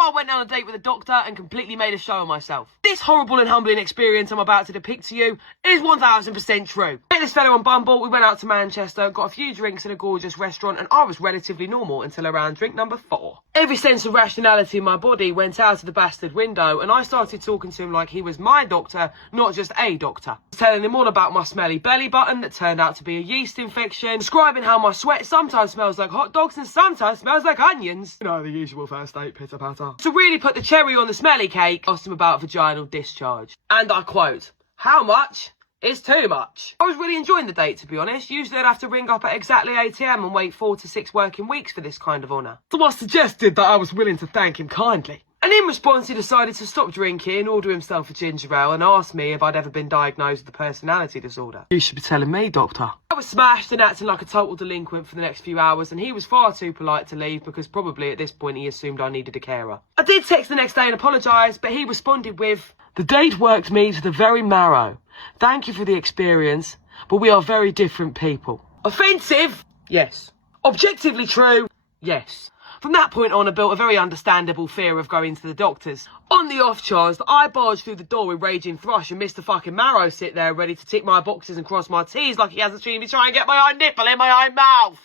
I went on a date with a doctor and completely made a show of myself. This horrible and humbling experience I'm about to depict to you is 1000% true. Met this fellow on Bumble, we went out to Manchester, got a few drinks in a gorgeous restaurant, and I was relatively normal until around drink number 4. Every sense of rationality in my body went out of the bastard window, and I started talking to him like he was my doctor, not just a doctor. I was telling him all about my smelly belly button that turned out to be a yeast infection, describing how my sweat sometimes smells like hot dogs and sometimes smells like onions. You know, the usual first date pitter patter. To really put the cherry on the smelly cake, I asked him about vaginal discharge. And I quote, "How much is too much?" I was really enjoying the date, to be honest. Usually I'd have to ring up at exactly 8 AM and wait 4 to 6 working weeks for this kind of honour. So I suggested that I was willing to thank him kindly. And in response, he decided to stop drinking, order himself a ginger ale, and asked me if I'd ever been diagnosed with a personality disorder. You should be telling me, doctor. I was smashed and acting like a total delinquent for the next few hours, and he was far too polite to leave because probably at this point he assumed I needed a carer. I did text the next day and apologise, but he responded with, "The date worked me to the very marrow. Thank you for the experience, but we are very different people." Offensive? Yes. Objectively true? Yes. From that point on, I built a very understandable fear of going to the doctors. On the off chance that I barged through the door with raging thrush and Mr. fucking Marrow sit there ready to tick my boxes and cross my T's like he hasn't seen me try and get my own nipple in my own mouth.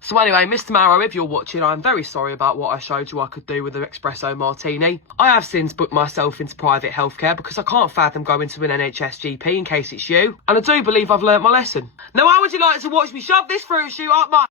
So anyway, Mr. Marrow, if you're watching, I'm very sorry about what I showed you I could do with an espresso martini. I have since booked myself into private healthcare because I can't fathom going to an NHS GP in case it's you. And I do believe I've learnt my lesson. Now, how would you like to watch me shove this fruit shoot up my...